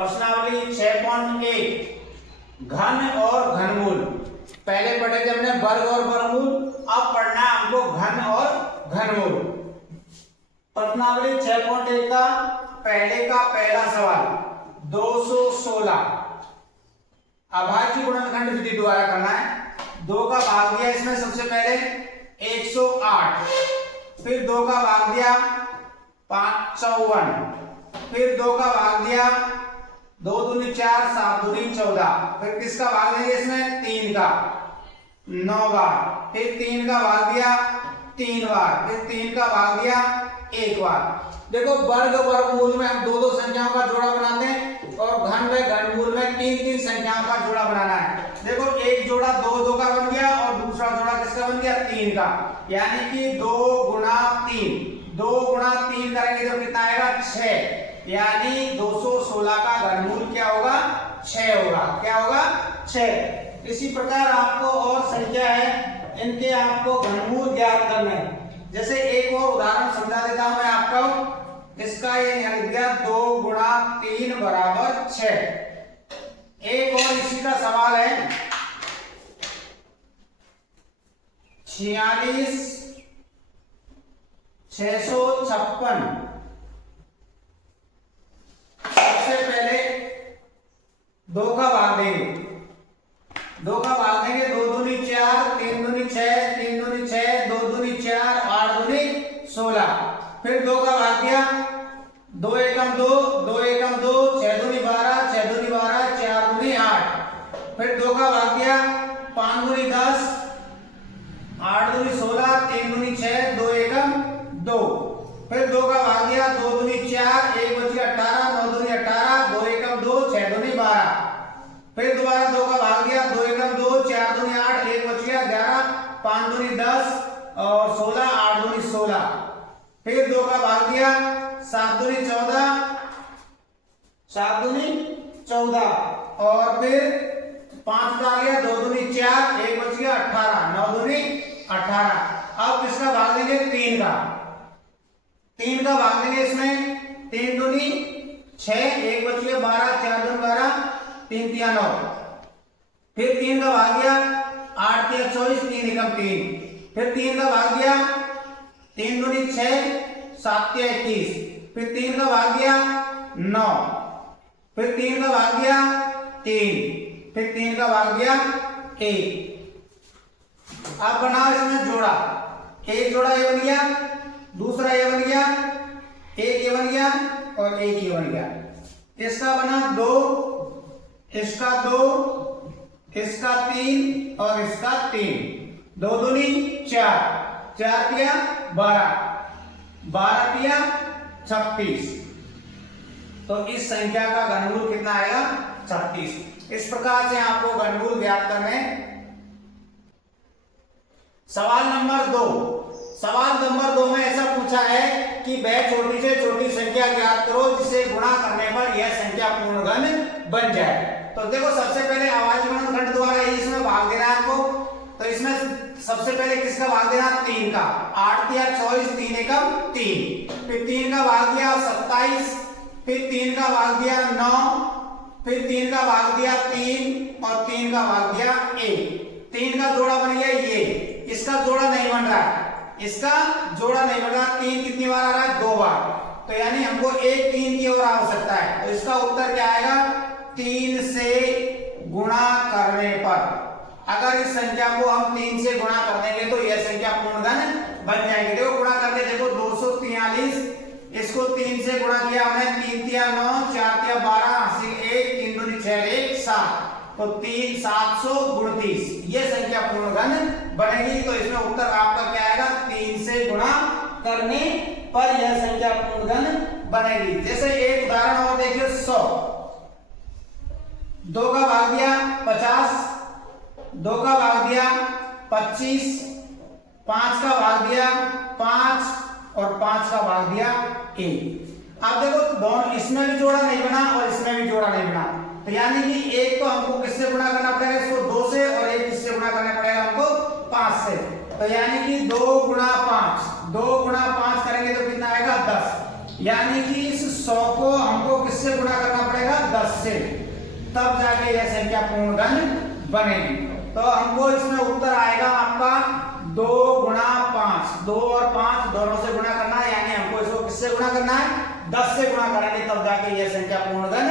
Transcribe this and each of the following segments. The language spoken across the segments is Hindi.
प्रश्नावली 6.1 घन और घनमूल। पहले पढ़े थे हमने वर्ग और वर्गमूल, अब पढ़ना है हमको घन और घनमूल। प्रश्नावली 6.1 का पहला सवाल 216 अभाज्य गुणनखंड विधि द्वारा करना है। 2 का भाग दिया इसमें सबसे पहले 108, फिर 2 का भाग दिया 554, फिर 2 का भाग दिया 2 दूनी 4, 7 दूनी 14, फिर किसका भाग देंगे इसमें 3 का 9 बार, फिर 3 का भाग दिया 3 बार, फिर 3 का भाग दिया 1 बार। देखो वर्ग वर्गमूल में हम 2 संख्याओं का जोड़ा बनाते हैं और घन व घनमूल में 3 संख्याओं का जोड़ा बनाना है। देखो एक जोड़ा 2 का बन गया और दूसरा जोड़ा किसका बन गया 3 का, यानी कि 2 गुणा 3 करेंगे तो कितना आएगा 6, यानी 216 का घनमूल क्या होगा 6 होगा। क्या होगा 6। इसी प्रकार आपको और संख्या है, इनके आपको घनमूल ज्ञात करना है। जैसे एक और उदाहरण समझा देता हूं मैं आपको। इसका ये लिख दिया 2 गुणा 3 बराबर 6। एक और इसी का सवाल है 46 656। सबसे पहले 2 का भाग देंगे, 2 का भाग देंगे 2 दूनी 4, 3 दूनी 6, 3 दूनी 6, 2 दूनी 4, 8 दूनी 16, फिर 2 का भाग दिया 2 एकम 2, 2 एकम 2, 6 दूनी 12, 6 दूनी 12, 4 दूनी 8, फिर 2 का भाग दिया 5 दूनी 10, 8 दूनी 16, 3 दूनी 6, 2 एकम 2, फिर 2 का भाग दिया 2 दूनी 4, 1 बच गया 18, 9 दूनी 18, 2 एकम 2, 6 दूनी 12, फिर दोबारा 2 का भाग दिया 2 एकम 2, 4 दूनी 8, 1 बच गया 11, 5 दूनी 10 और 16, 8 दूनी 16, फिर 2 का भाग दिया 7 दूनी 14, 7 दूनी 14 और फिर 5 डाल गया 2 दूनी 4, 1 बच गया 18, 9 दूनी 18। अब किसका भाग देंगे 3 का, 3 का भाग देंगे इसमें 3 दूनी 6, 1 बच गया 12, 4 दूनी 12, 3 तिया 9, फिर 3 का भाग गया 8 तिया 24, 3 एकम 3, फिर 3 का भाग गया 3 दूनी 6, 7 तिया 21, फिर 3 का भाग गया 9, फिर 3 का भाग गया 3, फिर 3 का भाग गया 1। अब बनाओ इसमें जोड़ा, एक जोड़ा ये बन गया, दूसरा ये बन गया, एक ये बन गया और एक ये बन गया। इसका बना 2, इसका 2, इसका 3 और इसका 3, 2 दूनी 4, 4 तिया 12, 12 तिया 36। तो इस संख्या का घनमूल कितना आएगा 36। इस प्रकार से आपको घनमूल ज्ञात करने। सवाल नंबर 2, सवाल नंबर 2 में ऐसा पूछा है कि वह छोटी से छोटी संख्या ज्ञात करो जिसे गुणा करने पर यह संख्या पूर्ण घन बन जाए। तो देखो सबसे पहले अभाज्य गुणनखंड द्वारा ही इसमें भाग देना है आपको। तो इसमें सबसे पहले किसका भाग देना 3 का, 8 तिया 24, 3 एकम 3, फिर 3 का भाग दिया 27, फिर 3 का भाग दिया 9, फिर 3 का भाग दिया 3 और 3 का भाग दिया 1। 3 का जोड़ा बन गया ये, इसका जोड़ा नहीं बन रहा है, इसका जोड़ा नहीं बन रहा। 3 कितनी बार आ रहा है 2 बार, तो यानी हमको 1 3 की ओर आ सकता है। तो इसका उत्तर क्या आएगा 3 से गुणा करने पर। अगर इस संख्या को हम 3 से गुणा कर देंगे तो यह संख्या पूर्ण घन बन जाएगी। देखो गुणा करके देखो 243, इसको 3 से गुणा किया हमने, 3 तिया 9, 4 तिया 12, हासिल 1, 3 दूनी 6, 1 7, तो 3 729 ये संख्या पूर्ण घन बनेगी। तो इसमें उत्तर आपका क्या आएगा 3 से गुणा करने पर यह संख्या पूर्ण घन बनेगी। जैसे एक उदाहरण और देखिए 100, 2 का भाग दिया 50, 2 का भाग दिया 25, 5 का भाग दिया 5 और 5 का भाग दिया 1। अब देखो दोनों, इसमें भी जोड़ा नहीं बना और इसमें भी जोड़ा नहीं बना, तो यानी कि एक तो हमको किससे गुणा करना पड़ेगा इसको 2 से, और एक किससे गुणा करना पड़ेगा हमको 5 से। तो यानी कि 2 गुणा 5, 2 गुणा 5 करेंगे तो कितना आएगा 10, यानी कि इस 100 को हमको किससे किससे गुणा करना पड़ेगा? 10 से, तब जाके यह संख्या पूर्ण घन बनेगी। तो हमको इसमें उत्तर आएगा आपका 2 गुणा 5, 2 और 5 दोनों से गुणा करना है, यानी हमको इसको किससे गुणा करना है? 10 से गुणा करेंगे, तब जाके यह संख्या पूर्ण घन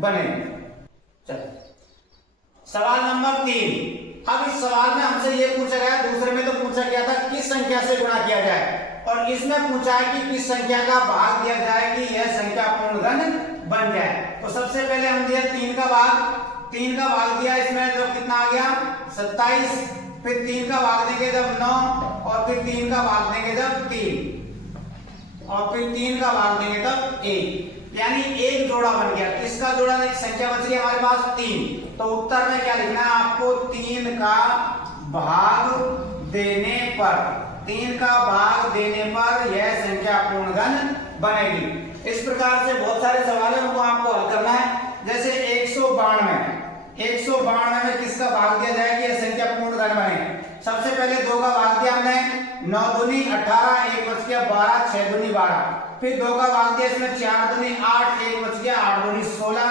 बनेगी। चलो सवाल नंबर 3। अब इस सवाल में हमसे ये पूछा गया, दूसरे में तो पूछा गया था किस संख्या से गुणा किया जाए, और इसमें पूछा है कि किस संख्या का भाग दिया जाए कि यह संख्या पूर्ण घन बन जाए। तो सबसे पहले हम दिया 3 का भाग दिया, इसमें जो कितना आ गया? 27, फिर 3 का भाग देंगे जब 9, और फिर 3 का भाग देंगे जब 3, और फिर 3 का भाग देंगे तब 1, यानी एक जोड़ा बन गया। किसका जोड़ा? संख्या बच गई हमारे पास 3। तो उत्तर में क्या लिखना है आपको? 3 का भाग देने पर, 3 का भाग देने पर यह संख्या पूर्ण घन बनेगी। इस प्रकार से बहुत सारे सवाल हैं, उनको आपको हल करना है। जैसे 192 में किसका भाग दिया जाए कि यह संख्या पूर्ण घन बने? सबसे पहले 2 का भाग दिया हमने, 9 दूनी 18, 1 बच गया 12, 6 दूनी 12। फिर 2 का भाग दिया, इसमें 4 दूनी 8, 1 बच गया 8 दूनी 16।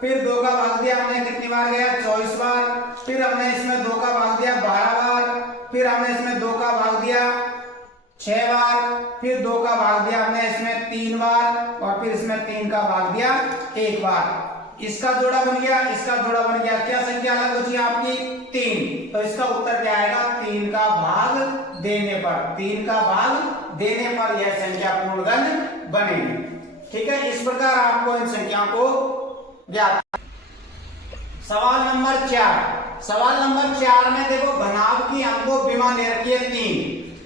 फिर 2 का भाग दिया हमने, कितनी बार गया? 24 बार। फिर हमने इसमें 2 का भाग दिया 12 बार। फिर हमने इसमें 2 का भाग दिया 6 बार। फिर 2 का भाग दिया हमने इसमें 3 बार, और फिर इसमें 3 का भाग दिया 1 बार। इसका जोड़ा बन गया, इसका जोड़ा बन गया, क्या संख्या अलग बची आपकी? 3। तो इसका उत्तर क्या आएगा? 3 का भाग देने पर, 3 का भाग देने पर यह संख्या पूर्ण घन बनेगी। ठीक है, इस प्रकार आपको इन संख्याओं को ज्ञात। सवाल नंबर 4 में देखो घनाभ की हमको विमा दे रखी है 3।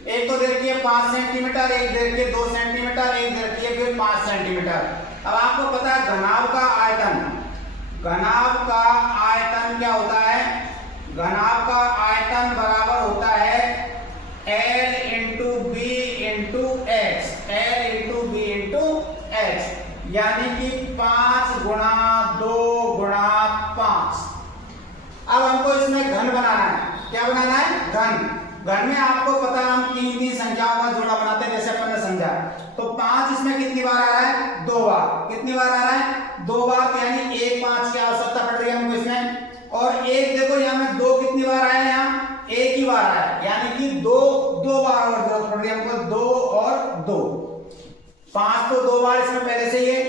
एक तो दे रखी है 5 सेंटीमीटर, एक दे रखी है 2 सेंटीमीटर, एक दे रखी है फिर 5 सेंटीमीटर। अब आपको पता है घनाभ का आयतन क्या होता है? घनाभ का आयतन बराबर होता है L into B into H, L into B into H, यानी कि 5 गुणा 2 गुणा 5। अब हमको इसमें घन बनाना है। क्या बनाना है? घन में आपको पता है हम 3 संख्याओं का जोड़ा बनाते हैं, जैसे अपन ने समझा। तो 5 इसमें कितनी बार आ रहा है? 2 बार। कितनी बार आ रहा है? 2 बार, यानी 1 5 की आवश्यकता पड़ रही है हमको इसमें। और एक देखो यहाँ में 2 कितनी बार आया है? यहाँ 1 ही बार आया है, यानी कि 2 बार और जरूरत पड़ रही है हमको, 2 और 2, 5 तो 2 बार इसमें पहले से ही है।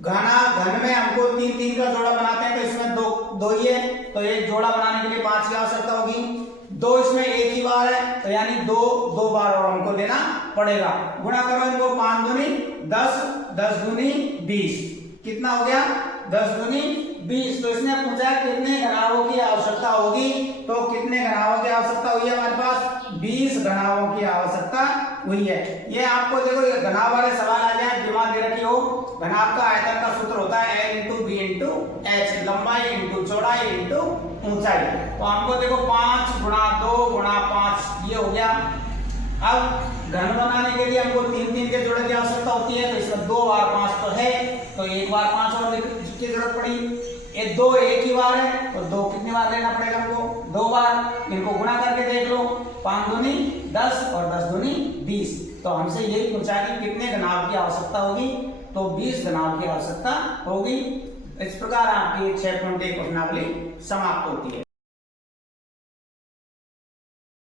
घन में हमको 3 का जोड़ा बनाते हैं, तो इसमें 2 ही है, तो एक जोड़ा बनाने के लिए 5 की आवश्यकता होगी। 2 इसमें 1 ही बार है, तो यानी 2 बार और हमको देना पड़ेगा। गुणा करो इनको, 5 दूनी 10, 10 दूनी 20, कितना हो गया? 10 दूनी 20। तो इसने पूछा कितने घनाभों की आवश्यकता होगी, तो कितने घनाभों की आवश्यकता हुई है हमारे पास? 20 घनाभों की आवश्यकता हुई है। ये आपको देखो ये घनाभ वाले सवाल आ जाए, दिमाग दे रखी हो। घनाभ का आयतन का सूत्र होता है L into B into H, लंबाई इंटू चौड़ाई इंटू ऊंचाई। तो हमको देखो 5 गुणा 2 गुणा 5 ये हो गया। अब घन बनाने के लिए हमको 3 के जोड़े की आवश्यकता होती है, तो इसमें 2 बार 5 तो है, तो 1 बार 5 और की जरूरत पड़ी। ये 2 1 ही बार है, तो 2 कितनी बार लेना पड़ेगा हमको? 2 बार। इनको गुणा करके देख लो, 5 दूनी 10 और 10 दूनी 20। तो हमसे यही पूछा कि कितने घनाभ की आवश्यकता होगी, तो 20 घनाभ की आवश्यकता होगी। इस प्रकार आपकी 6.1 प्रश्नावली समाप्त होती है।